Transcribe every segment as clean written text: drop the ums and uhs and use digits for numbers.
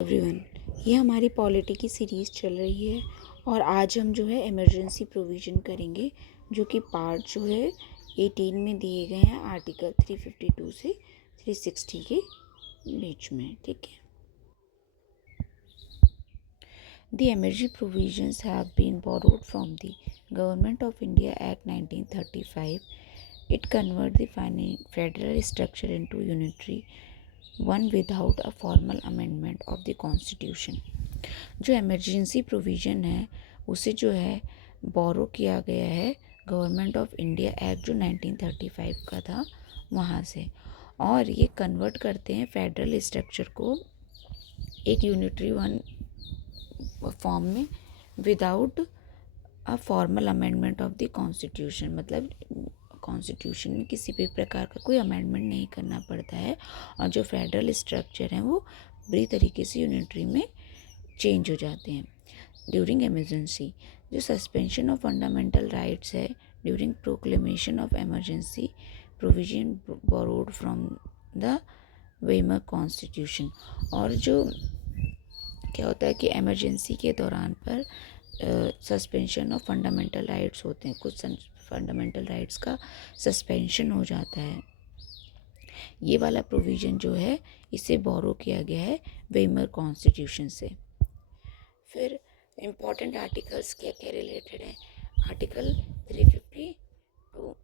Everyone, ये हमारी polity की सीरीज़ चल रही है और आज हम जो है इमरजेंसी प्रोविज़न करेंगे, जो कि पार्ट जो है 18 में दिए गए हैं आर्टिकल 352 से 360 के बीच में। ठीक है। The emergency provisions have been borrowed from the Government of India Act 1935. It converts the federal structure into unitary one without a formal amendment of the constitution. जो इमरजेंसी प्रोविज़न है उसे जो है बोरो किया गया है गवर्नमेंट ऑफ इंडिया एक्ट जो 1935 का था वहाँ से, और ये कन्वर्ट करते हैं फेडरल स्ट्रक्चर को एक यूनिटरी वन फॉर्म में without a formal amendment of the constitution. मतलब कॉन्स्टिट्यूशन में किसी भी प्रकार का कोई अमेंडमेंट नहीं करना पड़ता है और जो फेडरल स्ट्रक्चर हैं वो बुरी तरीके से यूनिटरी में चेंज हो जाते हैं। ड्यूरिंग इमरजेंसी जो सस्पेंशन ऑफ फंडामेंटल राइट्स है during proclamation of emergency provision borrowed from the Weimar constitution. और जो क्या होता है कि इमरजेंसी के दौरान पर सस्पेंशन ऑफ फंडामेंटल राइट्स होते हैं, कुछ फंडामेंटल राइट्स का सस्पेंशन हो जाता है। ये वाला प्रोविज़न जो है इसे बोरो किया गया है वेमर कॉन्स्टिट्यूशन से। फिर इम्पॉर्टेंट आर्टिकल्स क्या क्या रिलेटेड हैं। Article 352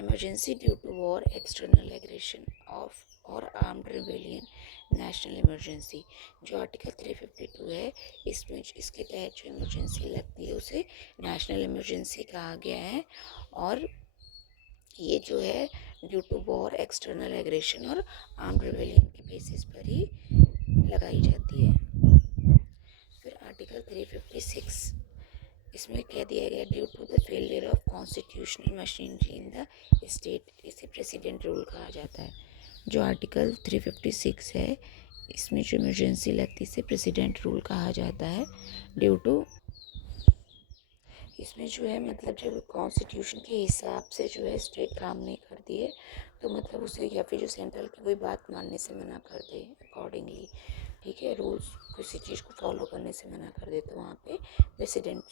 emergency due to war, external aggression of और आर्म्ड रिबेलियन, नेशनल इमरजेंसी। जो आर्टिकल 352 है इसमें इसके तहत जो इमरजेंसी लगती है उसे नेशनल इमरजेंसी कहा गया है, और ये जो है due to war, external aggression और आर्म्ड रिबेलियन के बेसिस पर ही लगाई जाती है। फिर आर्टिकल 356 इसमें कह दिया गया due to the failure of constitutional machinery in the state, इसे प्रेसिडेंट रूल कहा जाता है। जो आर्टिकल 356 है इसमें जो इमरजेंसी लगती है इसे प्रेसिडेंट रूल कहा जाता है ड्यू टू इसमें जो है मतलब जब कॉन्स्टिट्यूशन के हिसाब से जो है स्टेट काम नहीं करती है तो मतलब उसे या फिर जो सेंट्रल की कोई बात मानने से मना कर दे अकॉर्डिंगली, ठीक है, रूल्स किसी चीज़ को फॉलो करने से मना कर दे तो वहाँ पे प्रेसिडेंट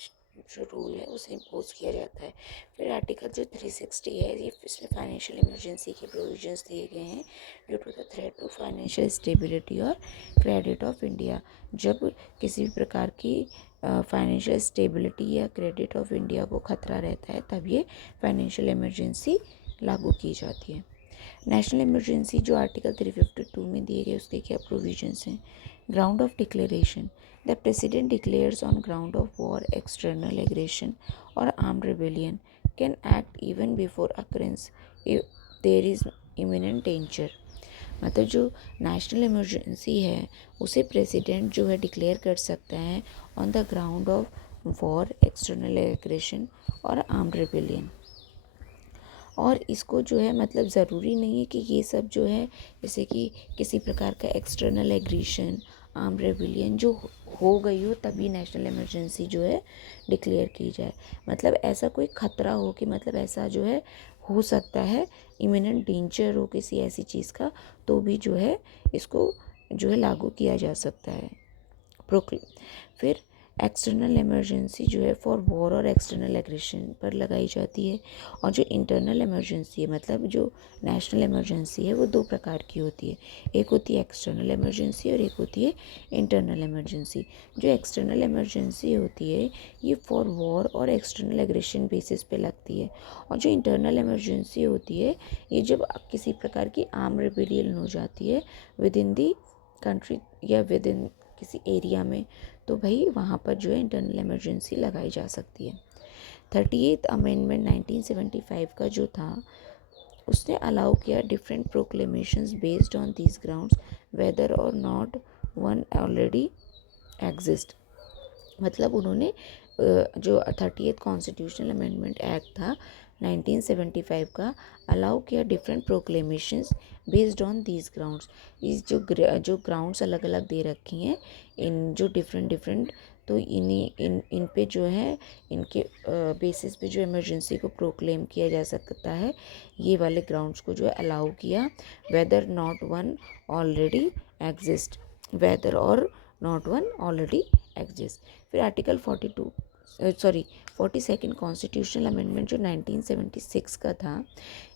जो रूल है उसे इम्पोज किया जाता है। फिर आर्टिकल जो 360 है ये इसमें फाइनेंशियल इमरजेंसी के प्रोविजंस दिए गए हैं due to the threat to financial stability और क्रेडिट ऑफ इंडिया। जब किसी भी प्रकार की फाइनेंशियल स्टेबिलिटी या क्रेडिट ऑफ इंडिया को खतरा रहता है तब ये फाइनेंशियल इमरजेंसी लागू की जाती है। नेशनल इमरजेंसी जो आर्टिकल 352 में दिए गए उसके क्या प्रोविजंस हैं। Ground of declaration the president declares on ground of war, external aggression और armed rebellion can act even before occurrence if there is imminent danger. मतलब जो नेशनल इमरजेंसी है उसे प्रेसिडेंट जो है डिक्लेयर कर सकता है on the ground of war, external aggression और आर्म्ड रिबेलियन। और इसको जो है मतलब ज़रूरी नहीं है कि ये सब जो है जैसे कि किसी प्रकार का एक्सटर्नल एग्रेशन, आर्म्ड रेबिलियन जो हो गई हो तभी नेशनल इमरजेंसी जो है डिक्लेयर की जाए। मतलब ऐसा कोई खतरा हो कि मतलब ऐसा जो है हो सकता है, इमिनेंट डेंजर हो किसी ऐसी चीज़ का, तो भी जो है इसको जो है लागू किया जा सकता है फिर एक्सटर्नल इमरजेंसी जो है फॉर वॉर और एक्सटर्नल एग्रेशन पर लगाई जाती है। और जो इंटरनल इमरजेंसी है मतलब जो नेशनल इमरजेंसी है वो दो प्रकार की होती है, एक होती है एक्सटर्नल इमरजेंसी और एक होती है इंटरनल इमरजेंसी। जो एक्सटर्नल इमरजेंसी होती है ये फॉर वॉर और एक्सटर्नल एग्रेशन बेसिस पे लगती है, और जो इंटरनल इमरजेंसी होती है ये जब किसी प्रकार की आर्म रिबेलियन हो जाती है विद इन दी कंट्री या विद इन किसी एरिया में, तो भाई वहाँ पर जो है इंटरनल इमरजेंसी लगाई जा सकती है। 38th अमेंडमेंट 1975 का जो था उसने अलाउ किया different proclamations based on these grounds whether और नॉट वन ऑलरेडी एग्जिस्ट। मतलब उन्होंने जो 38th कॉन्स्टिट्यूशनल अमेंडमेंट एक्ट था 1975 का अलाउ किया different proclamations based on these grounds. इस जो ग्राउंड्स अलग अलग दे रखी हैं इन जो डिफरेंट तो इन पे जो है इनके बेसिस पे जो इमरजेंसी को प्रोक्लेम किया जा सकता है, ये वाले ग्राउंड्स को जो है अलाउ किया whether not one already exist. whether or not one already exists. फिर आर्टिकल 42 कॉन्स्टिट्यूशनल अमेंडमेंट जो 1976 का था,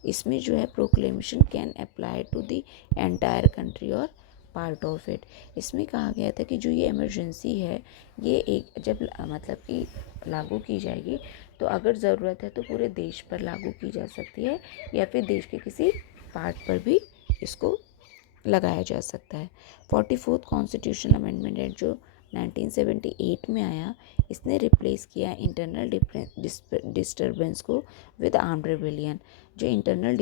इसमें जो है proclamation can apply to the entire country और पार्ट ऑफ इट। इसमें कहा गया था कि जो ये इमरजेंसी है ये एक जब मतलब कि लागू की जाएगी तो अगर ज़रूरत है तो पूरे देश पर लागू की जा सकती है या फिर देश के किसी पार्ट पर भी इसको लगाया जा सकता है। 44th कॉन्स्टिट्यूशनल अमेंडमेंट एक्ट जो 1978 में आया, इसने रिप्लेस किया इंटरनल डिस्टर्बेंस को विद आर्म्ड रिबेलियन। जो इंटरनल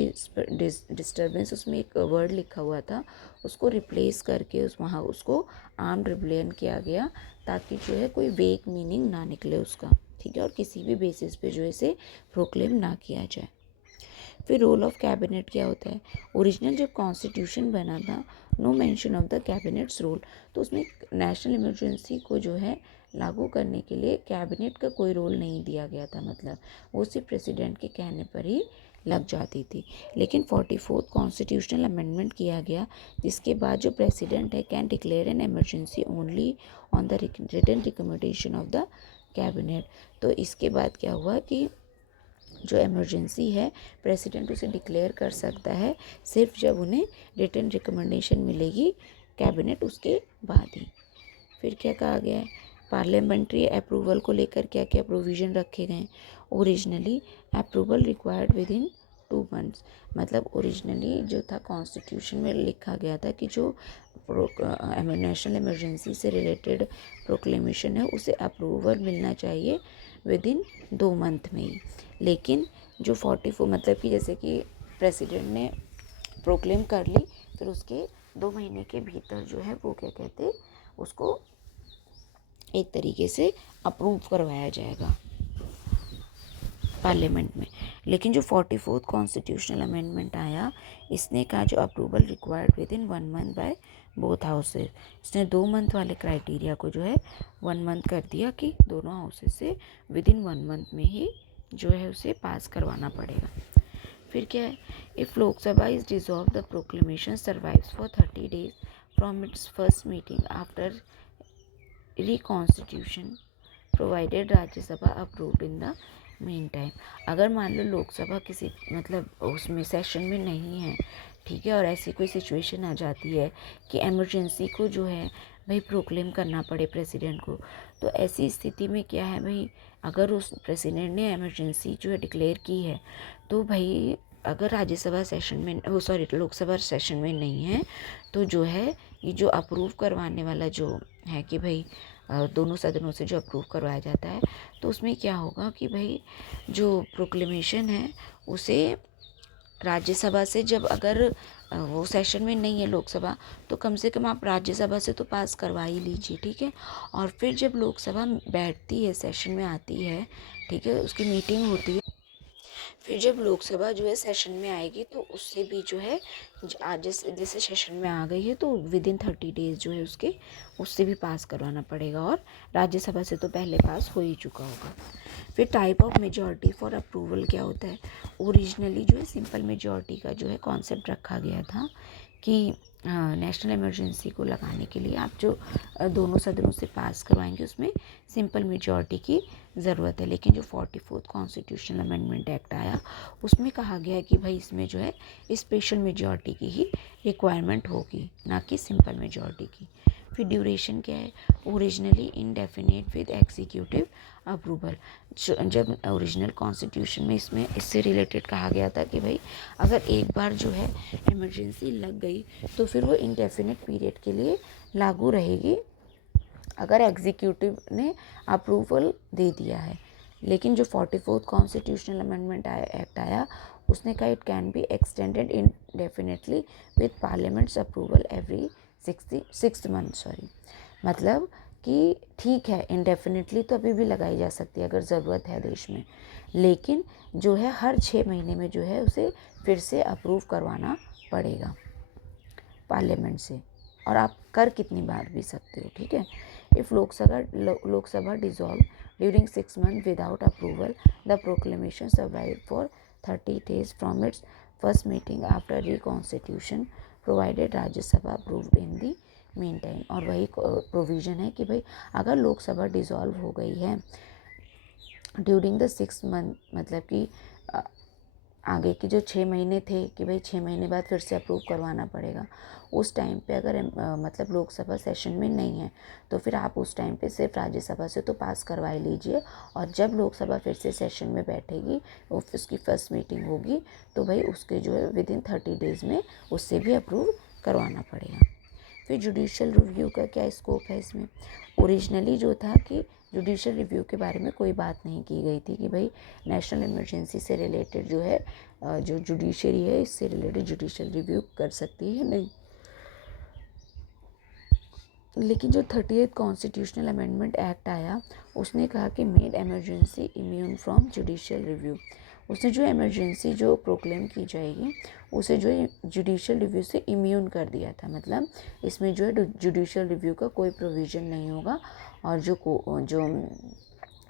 डिस्टर्बेंस उसमें एक वर्ड लिखा हुआ था, उसको रिप्लेस करके वहाँ उसको आर्म्ड रिबेलियन किया गया, ताकि जो है कोई वेग मीनिंग ना निकले उसका, ठीक है, और किसी भी बेसिस पे जो इसे प्रोक्लेम ना किया जाए। फिर रोल ऑफ कैबिनेट क्या होता है। ओरिजिनल जब कॉन्स्टिट्यूशन बना था, no mention of the cabinet's role, तो उसमें नेशनल इमरजेंसी को जो है लागू करने के लिए कैबिनेट का कोई रोल नहीं दिया गया था, मतलब वो सिर्फ प्रेसिडेंट के कहने पर ही लग जाती थी। लेकिन 44th कॉन्स्टिट्यूशनल अमेंडमेंट किया गया, जिसके बाद जो प्रेसिडेंट है can declare an emergency only on the written recommendation of the cabinet. तो इसके बाद क्या हुआ कि जो इमरजेंसी है प्रेसिडेंट उसे डिक्लेयर कर सकता है सिर्फ जब उन्हें रिटन रिकमेंडेशन मिलेगी कैबिनेट उसके बाद ही। फिर क्या कहा गया है, पार्लियामेंट्री अप्रूवल को लेकर क्या क्या प्रोविज़न रखे गए हैं। Originally approval required with in 2 months, मतलब ओरिजिनली जो था कॉन्स्टिट्यूशन में लिखा गया था कि जो नेशनल इमरजेंसी से रिलेटेड प्रोक्लेमेशन है उसे अप्रूवल मिलना चाहिए विद इन 2 month में ही। लेकिन जो 44 मतलब कि जैसे कि प्रेसिडेंट ने प्रोक्लेम कर ली, फिर उसके 2 महीने के भीतर जो है वो क्या कहते उसको एक तरीके से अप्रूव करवाया जाएगा पार्लियामेंट में। लेकिन जो 44th कॉन्स्टिट्यूशनल अमेंडमेंट आया, इसने कहा जो approval required with in 1 month by both houses, इसने 2 month वाले क्राइटेरिया को जो है 1 month कर दिया कि दोनों हाउसेज से विद इन 1 month में ही जो है उसे पास करवाना पड़ेगा। फिर क्या है, if Lok Sabha is dissolve the proclamation survives for 30 days from its first meeting after reconstitution provided Rajya Sabha approved in the mean time. अगर मान लो लोकसभा किसी मतलब उसमें सेशन में नहीं है, ठीक है, और ऐसी कोई सिचुएशन आ जाती है कि इमरजेंसी को जो है भाई प्रोक्लेम करना पड़े प्रेसिडेंट को, तो ऐसी स्थिति में क्या है भाई, अगर उस प्रेसिडेंट ने इमरजेंसी जो है डिक्लेयर की है, तो भाई अगर राज्यसभा सेशन में लोकसभा सेशन में नहीं है, तो जो है ये जो अप्रूव करवाने वाला जो है कि भाई दोनों सदनों से जो अप्रूव करवाया जाता है, तो उसमें क्या होगा कि भाई जो प्रोक्लेमेशन है उसे राज्यसभा से जब अगर वो सेशन में नहीं है लोकसभा, तो कम से कम आप राज्यसभा से तो पास करवा ही लीजिए, ठीक है। और फिर जब लोकसभा बैठती है, सेशन में आती है, ठीक है, उसकी मीटिंग होती है, फिर जब लोकसभा जो है सेशन में आएगी तो उससे भी जो है आज जैसे सेशन में आ गई है तो विद इन 30 days जो है उससे भी पास करवाना पड़ेगा, और राज्यसभा से तो पहले पास हो ही चुका होगा। फिर type of majority for approval क्या होता है। ओरिजिनली जो है सिंपल मेजॉरिटी का जो है कॉन्सेप्ट रखा गया था कि नेशनल इमरजेंसी को लगाने के लिए आप जो दोनों सदनों से पास करवाएंगे उसमें सिंपल मेजॉरिटी की ज़रूरत है। लेकिन जो 44th कॉन्स्टिट्यूशनल अमेंडमेंट एक्ट आया, उसमें कहा गया है कि भाई इसमें जो है स्पेशल मेजॉरिटी की ही रिक्वायरमेंट होगी, ना कि सिंपल मेजॉरिटी की। फिर ड्यूरेशन क्या है, originally indefinite with executive approval. जब ओरिजिनल कॉन्स्टिट्यूशन में इससे रिलेटेड कहा गया था कि भाई अगर एक बार जो है इमरजेंसी लग गई तो फिर वो इंडेफिनिट पीरियड के लिए लागू रहेगी अगर एग्जीक्यूटिव ने अप्रूवल दे दिया है। लेकिन जो 44th कॉन्स्टिट्यूशनल अमेंडमेंट एक्ट आया, उसने कहा it can be extended indefinitely with parliaments approval every 6 months, मतलब कि ठीक है इंडेफिनेटली तो अभी भी लगाई जा सकती है अगर ज़रूरत है देश में, लेकिन जो है हर 6 महीने में जो है उसे फिर से अप्रूव करवाना पड़ेगा पार्लियामेंट से, और आप कर कितनी बार भी सकते हो, ठीक है। If Lok Sabha dissolve during 6 months without approval, the proclamation survive for 30 days from its first meeting after reconstitution provided Rajya Sabha approved in the mean time. और वही प्रोविज़न है कि भाई अगर लोकसभा डिसॉल्व हो गई है ड्यूरिंग द 6 मंथ, मतलब कि आगे के जो 6 महीने थे कि भाई 6 महीने बाद फिर से अप्रूव करवाना पड़ेगा, उस टाइम पे अगर मतलब लोकसभा सेशन में नहीं है तो फिर आप उस टाइम पे सिर्फ राज्यसभा से तो पास करवा ही लीजिए, और जब लोकसभा फिर से सेशन में बैठेगी, उसकी फर्स्ट मीटिंग होगी, तो भाई उसके जो है विदिन 30 डेज़ में उससे भी अप्रूव करवाना पड़ेगा। फिर जुडिशल रिव्यू का क्या स्कोप है इसमें। ओरिजिनली जो था कि जुडिशल रिव्यू के बारे में कोई बात नहीं की गई थी कि भाई नेशनल इमरजेंसी से रिलेटेड जो है जो जुडिशरी है इससे रिलेटेड जुडिशल रिव्यू कर सकती है नहीं। लेकिन जो 30th कॉन्स्टिट्यूशनल अमेंडमेंट एक्ट आया उसने कहा कि made emergency immune from judicial review. उसने जो इमरजेंसी जो प्रोक्लेम की जाएगी उसे जो जुडिशियल रिव्यू से इम्यून कर दिया था, मतलब इसमें जो है जुडिशियल रिव्यू का कोई प्रोविज़न नहीं होगा, और जो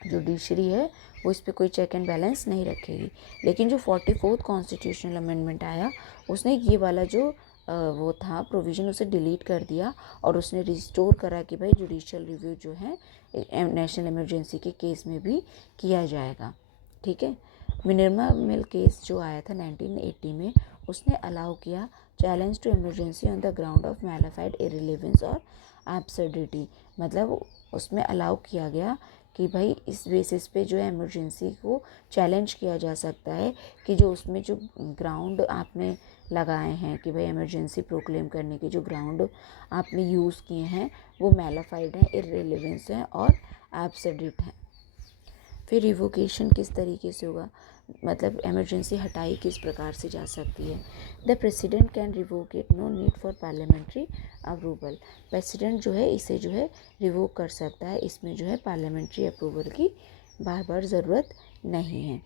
जुडिशरी है वो इस पर कोई चेक एंड बैलेंस नहीं रखेगी। लेकिन जो 44th कॉन्स्टिट्यूशनल अमेंडमेंट आया उसने ये वाला जो वो था प्रोविज़न उसे डिलीट कर दिया, और उसने रिस्टोर करा कि भाई जुडिशियल रिव्यू जो है नेशनल इमरजेंसी के केस में भी किया जाएगा। ठीक है। मिनर्वा मिल केस जो आया था 1980 में, उसने अलाउ किया challenge to emergency on the ground of mala fide irrelevance और एब्सर्डिटी। मतलब उसमें अलाउ किया गया कि भाई इस बेसिस पे जो है इमरजेंसी को चैलेंज किया जा सकता है कि जो उसमें जो ग्राउंड आपने लगाए हैं कि भाई इमरजेंसी प्रोक्लेम करने के जो ग्राउंड आपने यूज़ किए हैं वो मैलिफाइड हैं, इररिलेवेंस हैं और एब्सर्डिट हैं। फिर रिवोकेशन किस तरीके से होगा, मतलब इमरजेंसी हटाई किस प्रकार से जा सकती है। The president can revoke it, no need for parliamentary approval. President जो है इसे जो है रिवोक कर सकता है, इसमें जो है पार्लियामेंट्री अप्रूवल की बार बार ज़रूरत नहीं है।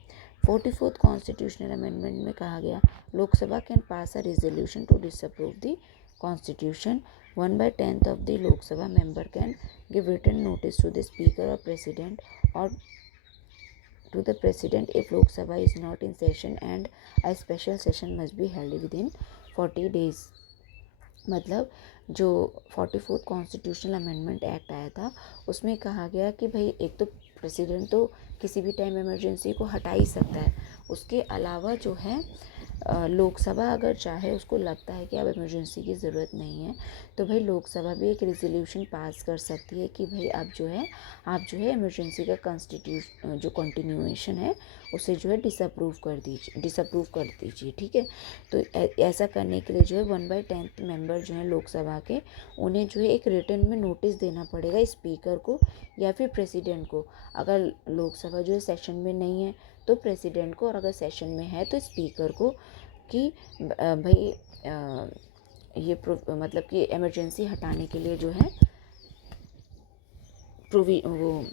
44th कॉन्स्टिट्यूशनल अमेंडमेंट में कहा गया Lok Sabha can pass a resolution to disapprove the constitution. 1/10 of the Lok Sabha member can give written notice to the Speaker or President or to the President if Lok Sabha is not in session and a special session must be held within 40 days। मतलब जो 44th constitutional amendment act आया था उसमें कहा गया कि भाई एक तो प्रेसिडेंट तो किसी भी टाइम इमरजेंसी को हटा ही सकता है, उसके अलावा जो है लोकसभा अगर चाहे उसको लगता है कि अब इमरजेंसी की ज़रूरत नहीं है तो भाई लोकसभा भी एक रेजोल्यूशन पास कर सकती है कि भाई अब जो है आप जो है इमरजेंसी का जो कंटिन्यूएशन है उसे जो है डिसअप्रूव कर दीजिए। ठीक है। तो ऐसा करने के लिए जो है 1/10 मेंबर जो है लोकसभा के, उन्हें जो है एक रिटन में नोटिस देना पड़ेगा स्पीकर को या फिर प्रेसिडेंट को। अगर लोकसभा जो है सेशन में नहीं है तो प्रेसिडेंट को, और अगर सेशन में है तो स्पीकर को, कि भाई ये मतलब कि इमरजेंसी हटाने के लिए जो है वो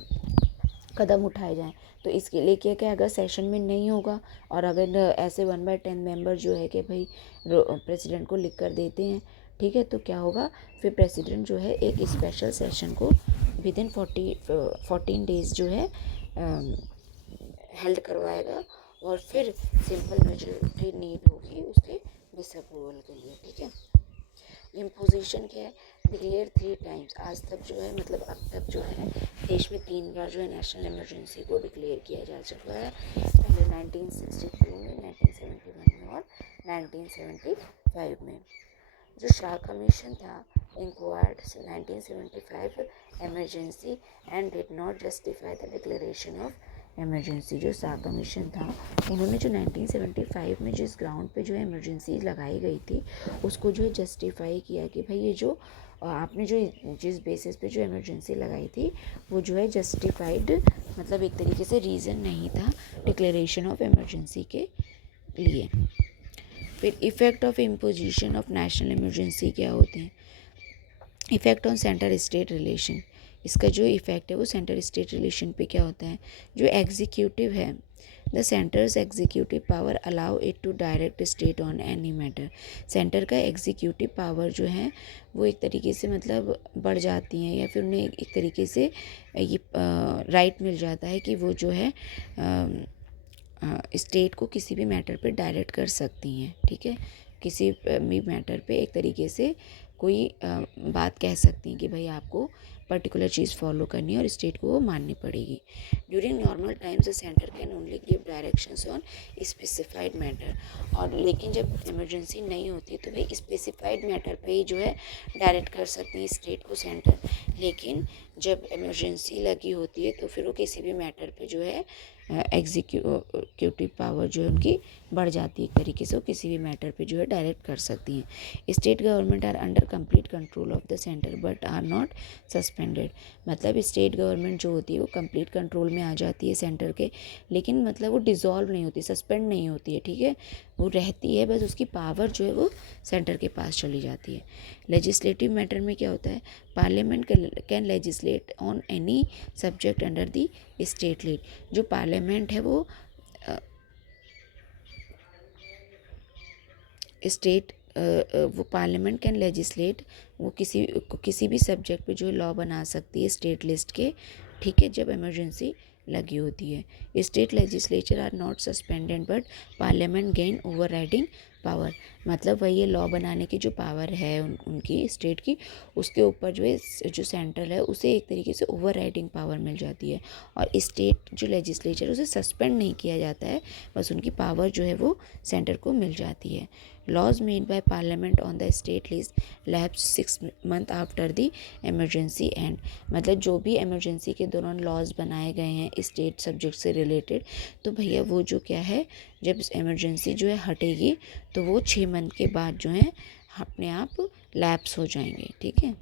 कदम उठाए जाएं। तो इसके लिए क्या क्या अगर सेशन में नहीं होगा और अगर ऐसे 1/10 मेंबर जो है कि भाई प्रेसिडेंट को लिख कर देते हैं, ठीक है, तो क्या होगा फिर प्रेसिडेंट जो है एक स्पेशल सेशन को विदिन 14 डेज़ जो है हेल्ड करवाएगा, और फिर सिंपल मेजॉरिटी नीड होगी उसके डिसअप्रूवल के लिए। ठीक है। इम्पोजिशन क्या है, डिक्लेयर 3 टाइम्स। आज तक जो है मतलब अब तक जो है देश में 3 बार जो है नेशनल इमरजेंसी को डिक्लेयर किया जा चुका है, पहले 1963 में, 1971 में और 1975 में। जो शाह कमीशन था inquired 1975 emergency and did not justify the declaration of emergency. जो शाह कमीशन था उन्होंने जो 1975 में जिस ग्राउंड पे जो है इमरजेंसी लगाई गई थी उसको जो है जस्टिफाई किया कि भाई ये जो आपने जो जिस बेसिस पे जो इमरजेंसी लगाई थी वो जो है जस्टिफाइड, मतलब एक तरीके से रीज़न नहीं था डिक्लेरेशन ऑफ इमरजेंसी के लिए। फिर effect of imposition of national emergency क्या होते हैं। Effect on centre state relation, इसका जो इफ़ेक्ट है वो सेंटर स्टेट रिलेशन पे क्या होता है। जो एग्जीक्यूटिव है, the centre's executive power allow it to direct state on any matter. Centre का एग्जीक्यूटिव पावर जो है वो एक तरीके से मतलब बढ़ जाती हैं, या फिर उन्हें एक तरीके से ये राइट मिल जाता है कि वो जो है स्टेट को किसी भी मैटर पे डायरेक्ट कर सकती हैं। ठीक है। किसी भी मैटर पे एक तरीके से कोई बात कह सकती हैं कि भाई आपको पर्टिकुलर चीज़ फॉलो करनी है और स्टेट को वो माननी पड़ेगी। During normal times the centre can only give directions on specified matter. और लेकिन जब इमरजेंसी नहीं होती तो भाई स्पेसिफाइड मैटर पे ही जो है डायरेक्ट कर सकती है स्टेट को सेंटर। लेकिन जब इमरजेंसी लगी होती है तो फिर वो किसी भी मैटर पे जो है एग्जीक्यूटिव पावर जो है उनकी बढ़ जाती है। एक तरीके से वो किसी भी मैटर पे जो है डायरेक्ट कर सकती हैं। State government are under complete control of the centre but are not suspended. मतलब स्टेट गवर्नमेंट जो होती है वो कंप्लीट कंट्रोल में आ जाती है सेंटर के, लेकिन मतलब वो डिज़ोल्व नहीं होती, सस्पेंड नहीं होती है, ठीक है, वो रहती है, बस उसकी पावर जो है वो सेंटर के पास चली जाती है। लेजिस्लेटिव मैटर में क्या होता है, parliament can legislate on any subject under the state lead. जो पार्लियामेंट है वो स्टेट वो पार्लियामेंट कैन लेजिस्लेट, वो किसी भी सब्जेक्ट पे जो लॉ बना सकती है स्टेट लिस्ट के, ठीक है, जब इमरजेंसी लगी होती है। State legislature are not suspended but parliament gain overriding power. मतलब वही ये लॉ बनाने की जो पावर है उनकी स्टेट की, उसके ऊपर जो है जो सेंट्रल है उसे एक तरीके से ओवरराइडिंग पावर मिल जाती है। और स्टेट जो लेजिस्लेचर उसे सस्पेंड नहीं किया जाता है, बस उनकी पावर जो है वो सेंटर को मिल जाती है। laws made by parliament on the state list lapse 6 month after the emergency end। मतलब जो भी इमरजेंसी के दौरान लॉज बनाए गए हैं स्टेट सब्जेक्ट से रिलेटेड, तो भैया वो जो क्या है, जब इमरजेंसी जो है हटेगी तो वो 6 मंथ के बाद जो है अपने आप लैप्स हो जाएंगे, ठीक है।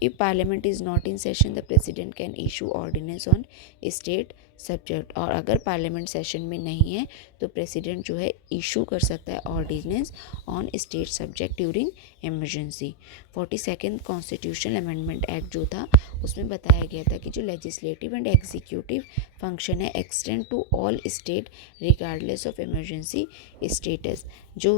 If Parliament is not in session, the President can issue ordinance on state subject. और अगर पार्लियामेंट सेशन में नहीं है तो प्रेसिडेंट जो है इशू कर सकता है ordinance on state subject during emergency. 42nd constitutional amendment act जो था उसमें बताया गया था कि जो लेजिस्लेटिव एंड एग्जीक्यूटिव फंक्शन है extend to all state regardless of emergency status. जो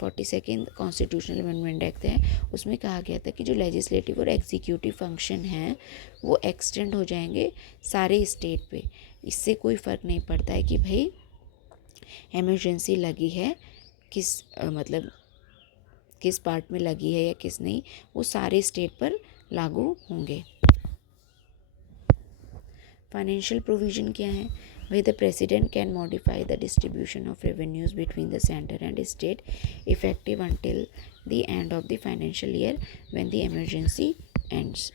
42nd कॉन्स्टिट्यूशनल अमेंडमेंट एक्ट है उसमें कहा गया था कि जो लेजिस्लेटिव और एग्जीक्यूटिव फंक्शन हैं वो एक्सटेंड हो जाएंगे सारे स्टेट पे। इससे कोई फ़र्क नहीं पड़ता है कि भाई इमरजेंसी लगी है मतलब किस पार्ट में लगी है या किस नहीं, वो सारे स्टेट पर लागू होंगे। फाइनेंशियल प्रोविज़न क्या है भाई, the president can modify the distribution of revenues between the centre and state effective until the end of the financial year when the emergency ends.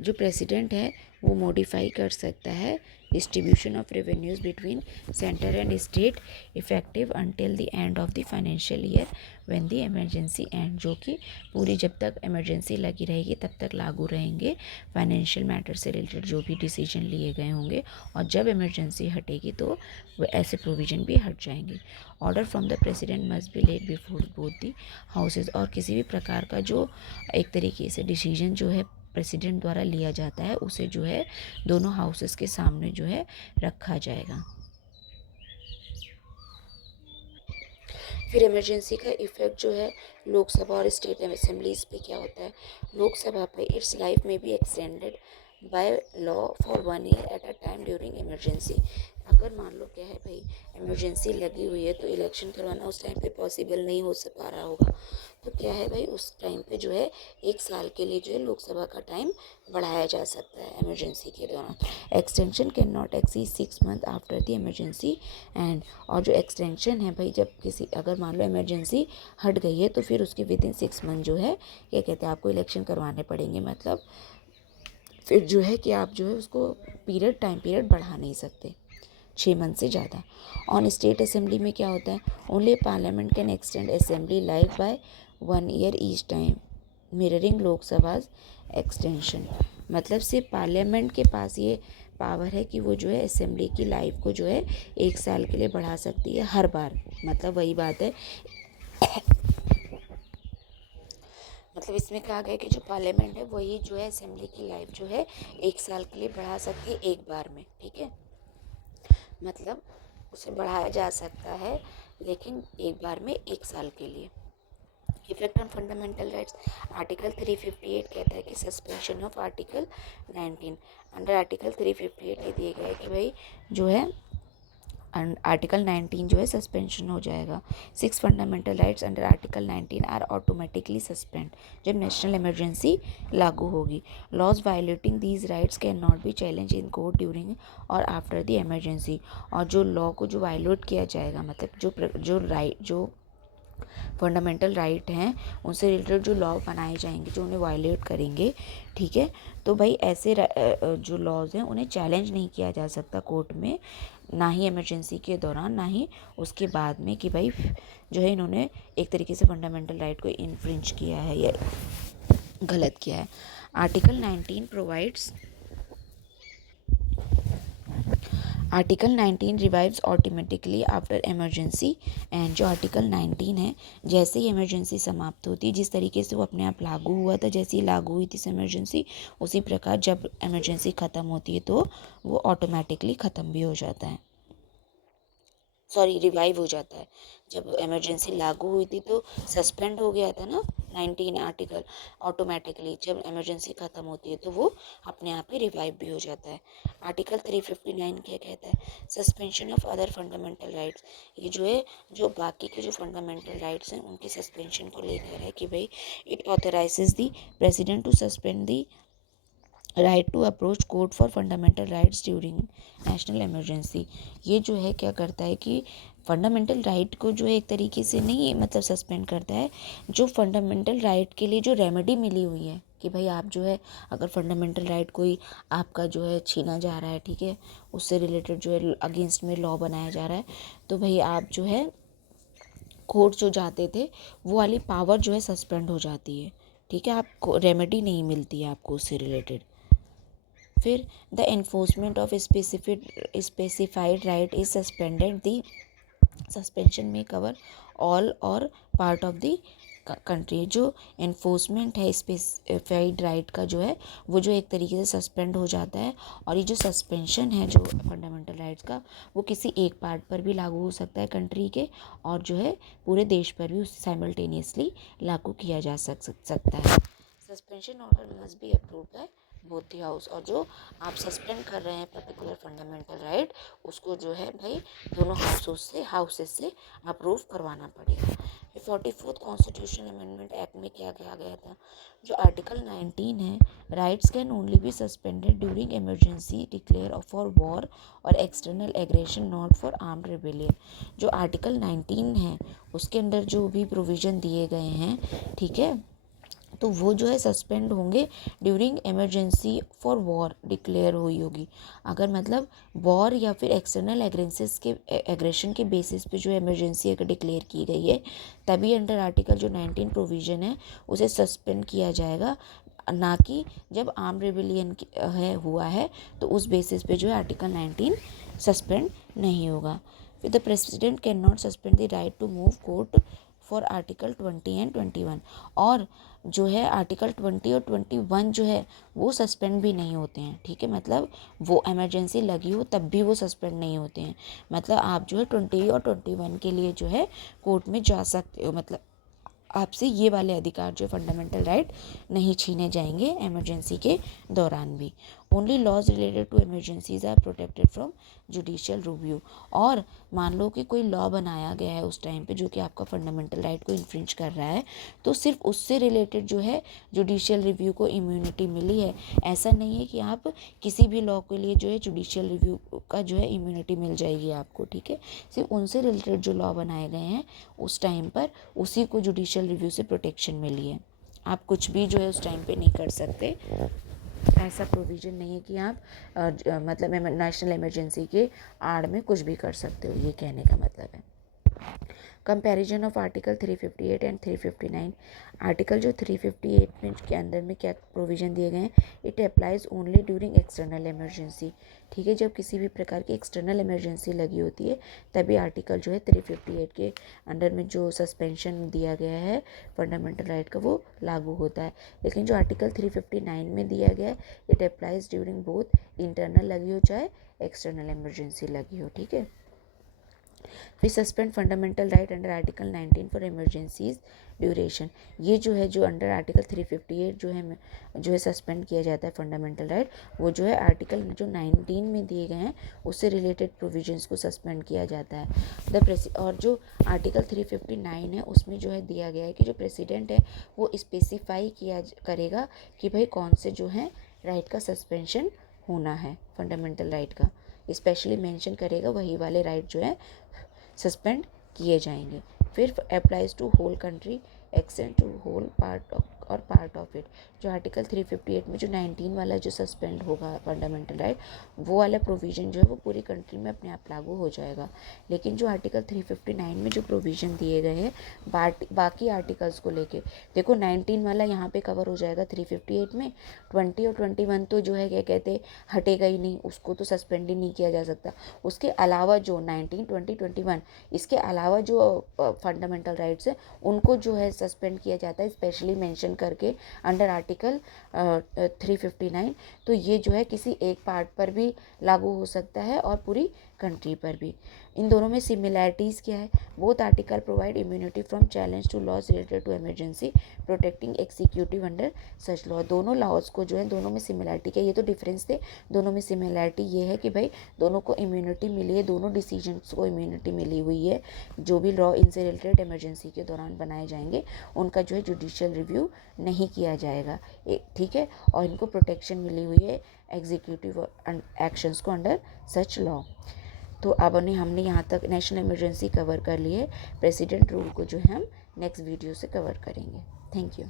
जो प्रेसिडेंट है वो मॉडिफाई कर सकता है distribution of revenues between centre and state effective until the end of the financial year when the emergency and, जो कि पूरी जब तक इमरजेंसी लगी रहेगी तब तक लागू रहेंगे फाइनेंशियल मैटर से रिलेटेड जो भी डिसीजन लिए गए होंगे, और जब इमरजेंसी हटेगी तो वो ऐसे प्रोविज़न भी हट जाएंगे। Order from the president must be laid before both the houses. और किसी भी प्रकार का जो एक तरीके से डिसीजन जो है प्रेसिडेंट द्वारा लिया जाता है उसे जो है दोनों हाउसेस के सामने जो है रखा जाएगा। फिर इमरजेंसी का इफेक्ट जो है लोकसभा और स्टेट असेंबलीज पे क्या होता है। लोकसभा पे इट्स लाइफ में be extended by law for 1 year at a time during emergency. अगर मान लो क्या है भाई इमरजेंसी लगी हुई है तो इलेक्शन करवाना उस टाइम पे पॉसिबल नहीं हो पा रहा होगा, तो क्या है भाई उस टाइम पे जो है 1 साल के लिए जो है लोकसभा का टाइम बढ़ाया जा सकता है इमरजेंसी के दौरान। Extension can not exceed 6 month after the emergency and. और जो एक्सटेंशन है भाई जब किसी अगर मान लो इमरजेंसी हट गई है तो फिर उसके विद इन 6 मंथ जो है क्या कहते हैं आपको इलेक्शन करवाने पड़ेंगे। मतलब फिर जो है कि आप जो है उसको टाइम पीरियड बढ़ा नहीं सकते 6 मंथ से ज़्यादा। ऑन स्टेट असेंबली में क्या होता है, only parliament can extend assembly life by 1 year each time mirroring Lok Sabha extension. मतलब सिर्फ पार्लियामेंट के पास ये पावर है कि वो जो है असेंबली की लाइफ को जो है 1 साल के लिए बढ़ा सकती है हर बार। मतलब वही बात है मतलब इसमें कहा गया कि जो पार्लियामेंट है वही जो है असेंबली की लाइफ जो है 1 साल के लिए बढ़ा सकती है एक बार में, ठीक है। मतलब उसे बढ़ाया जा सकता है लेकिन एक बार में 1 साल के लिए। Effect on fundamental rights, article 358 कहता है कि suspension of article 19। Under article 358 ये दिए गया है कि भाई जो है आर्टिकल 19 जो है सस्पेंशन हो जाएगा। 6 fundamental rights under article 19 are automatically suspend जब नेशनल इमरजेंसी लागू होगी। Laws violating these rights can not be challenge in court during और आफ्टर द इमरजेंसी। और जो लॉ को जो वायलेट किया जाएगा, मतलब जो फंडामेंटल राइट हैं उनसे रिलेटेड जो लॉ बनाए जाएंगे जो उन्हें वायलेट करेंगे, ठीक है, तो भाई ऐसे जो लॉज हैं उन्हें चैलेंज नहीं किया जा सकता कोर्ट में, ना ही इमरजेंसी के दौरान ना ही उसके बाद में, कि भाई जो है इन्होंने एक तरीके से फंडामेंटल राइट को इन्फ्रिंज किया है या गलत किया है। Article 19 revives automatically after emergency. And जो आर्टिकल 19 है, जैसे ही इमरजेंसी समाप्त होती है, जिस तरीके से वो अपने आप लागू हुआ था, जैसे ही लागू हुई थी इमरजेंसी, उसी प्रकार जब इमरजेंसी ख़त्म होती है तो वो ऑटोमेटिकली ख़त्म भी हो जाता है, रिवाइव हो जाता है। जब इमरजेंसी लागू हुई थी तो सस्पेंड हो गया था ना 19 आर्टिकल, ऑटोमेटिकली जब इमरजेंसी ख़त्म होती है तो वो अपने आप ही रिवाइव भी हो जाता है। आर्टिकल 359 क्या कहता है? Suspension of other fundamental rights. ये जो है, जो बाकी के जो फंडामेंटल राइट्स हैं उनके सस्पेंशन को लेकर है कि भाई it authorises the president to suspend the right to approach court for fundamental rights during national emergency. ये जो है क्या करता है कि फंडामेंटल राइट को जो है एक तरीके से नहीं मतलब सस्पेंड करता है, जो फंडामेंटल राइट के लिए जो रेमेडी मिली हुई है कि भाई आप जो है अगर फंडामेंटल राइट कोई आपका जो है छीना जा रहा है, ठीक है, उससे रिलेटेड जो है अगेंस्ट में लॉ बनाया जा रहा है, तो भाई आप जो है कोर्ट जो जाते थे वो वाली पावर जो है सस्पेंड हो जाती है, ठीक है, आपको रेमेडी नहीं मिलती है आपको उससे रिलेटेड। फिर the enforcement of specified right is suspended. The suspension में कवर ऑल और पार्ट ऑफ द कंट्री। जो एनफोर्समेंट है स्पेसिफाइड राइट का जो है वो जो एक तरीके से सस्पेंड हो जाता है, और ये जो सस्पेंशन है जो फंडामेंटल राइट्स का वो किसी एक पार्ट पर भी लागू हो सकता है कंट्री के, और जो है पूरे देश पर भी उसे साइमल्टेनियसली लागू किया जा सकता है। Suspension order must be approved by both the house. और जो आप सस्पेंड कर रहे हैं पर्टिकुलर फंडामेंटल राइट, उसको जो है भाई दोनों हाउसेस से अप्रूव करवाना पड़ेगा। फिर 44th कॉन्स्टिट्यूशनल अमेंडमेंट एक्ट में क्या किया गया था? जो आर्टिकल 19 है, rights can only be suspended during emergency declare for war और external aggression, not for armed rebellion. जो आर्टिकल 19 है उसके अंदर जो भी प्रोविज़न दिए गए हैं, ठीक है, तो वो जो है सस्पेंड होंगे during emergency for war declare हुई होगी। अगर मतलब वॉर या फिर एक्सटर्नल एग्रेशन के बेसिस पे जो इमरजेंसी अगर डिक्लेयर की गई है, तभी अंडर आर्टिकल जो 19 प्रोविज़न है उसे सस्पेंड किया जाएगा, ना कि जब आर्म रिबेलियन हुआ है तो उस बेसिस पे जो है आर्टिकल 19 सस्पेंड नहीं होगा। फिर the president can not suspend the right to move court for article 20 and 21। और जो है आर्टिकल 20 और 21 जो है वो सस्पेंड भी नहीं होते हैं, ठीक है, मतलब वो इमरजेंसी लगी हो तब भी वो सस्पेंड नहीं होते हैं। मतलब आप जो है 20 और 21 के लिए जो है कोर्ट में जा सकते हो, मतलब आपसे ये वाले अधिकार जो फंडामेंटल राइट नहीं छीने जाएंगे इमरजेंसी के दौरान भी। Only laws related to emergencies are protected from judicial review. और मान लो कि कोई लॉ बनाया गया है उस टाइम पे जो कि आपका फंडामेंटल राइट को इन्फ्रिंज कर रहा है, तो सिर्फ उससे रिलेटेड जो है जुडिशियल रिव्यू को इम्यूनिटी मिली है। ऐसा नहीं है कि आप किसी भी लॉ के लिए जो है जुडिशियल रिव्यू का जो है इम्यूनिटी मिल जाएगी आपको, ठीक है, सिर्फ उनसे रिलेटेड जो लॉ बनाए गए हैं उस टाइम पर उसी को जुडिशियल रिव्यू से प्रोटेक्शन मिली है। आप कुछ भी जो है उस टाइम पे नहीं कर सकते, ऐसा प्रोविज़न नहीं है कि आप मतलब नेशनल इमरजेंसी के आड़ में कुछ भी कर सकते हो, ये कहने का मतलब है। Comparison of article 358 and 359। Article जो 358 में के अंदर में क्या प्रोविज़न दिए गए हैं? It applies only during external emergency, ठीक है, जब किसी भी प्रकार की एक्सटर्नल इमरजेंसी लगी होती है तभी आर्टिकल जो है 358 के अंडर में जो सस्पेंशन दिया गया है फंडामेंटल राइट का वो लागू होता है। लेकिन जो आर्टिकल 359 में दिया गया है, it applies during both internal लगी हो चाहे एक्सटर्नल इमरजेंसी लगी हो, ठीक है। फिर suspend fundamental right under article 19 for emergencies duration. ये जो अंडर आर्टिकल 358 जो है सस्पेंड किया जाता है फंडामेंटल राइट, वो जो है आर्टिकल जो 19 में दिए गए हैं उससे रिलेटेड प्रोविजंस को सस्पेंड किया जाता है। और जो आर्टिकल 359 है उसमें जो है दिया गया है कि जो प्रेसिडेंट है वो स्पेसिफाई किया करेगा कि भाई कौन से जो है राइट का सस्पेंशन होना है, फंडामेंटल राइट का स्पेशली मेंशन करेगा, वही वाले राइट जो है सस्पेंड किए जाएंगे। फिर applies to whole country extend to whole part of it. जो आर्टिकल 358 में जो 19 वाला जो सस्पेंड होगा फंडामेंटल राइट, वो वाला प्रोविज़न जो है वो पूरी कंट्री में अपने आप लागू हो जाएगा। लेकिन जो आर्टिकल 359 में जो प्रोविज़न दिए गए हैं बाकी आर्टिकल्स को लेके, देखो 19 वाला यहाँ पे कवर हो जाएगा 358 में, 20 और 21 तो जो है क्या कहते हैं हटेगा ही नहीं, उसको तो सस्पेंड ही नहीं किया जा सकता। उसके अलावा जो 19, 20, 21 इसके अलावा जो फंडामेंटल राइट्स हैं उनको जो है सस्पेंड किया जाता है स्पेशली मेंशन करके अंडर आर्टिकल 359। तो ये जो है किसी एक पार्ट पर भी लागू हो सकता है और पूरी कंट्री पर भी। इन दोनों में सिमिलैरिटीज़ क्या है? Both article provide immunity from challenge to laws related to emergency protecting executive under such law. दोनों लॉज को जो है दोनों में सिमिलैरिटी क्या, ये तो डिफरेंस थे, दोनों में सिमिलैरिटी ये है कि भाई दोनों को इम्यूनिटी मिली है, दोनों डिसीजंस को इम्यूनिटी मिली हुई है। जो भी लॉ इनसे रिलेटेड इमरजेंसी के दौरान बनाए जाएंगे उनका जो है जुडिशियल रिव्यू नहीं किया जाएगा, ठीक है। और इनको प्रोटेक्शन मिली हुई है एग्जीक्यूटिव एक्शंस को अंडर सच लॉ। तो अब हमने यहाँ तक नेशनल इमरजेंसी कवर कर ली है। प्रेसिडेंट रूल को जो है हम नेक्स्ट वीडियो से कवर करेंगे। Thank you.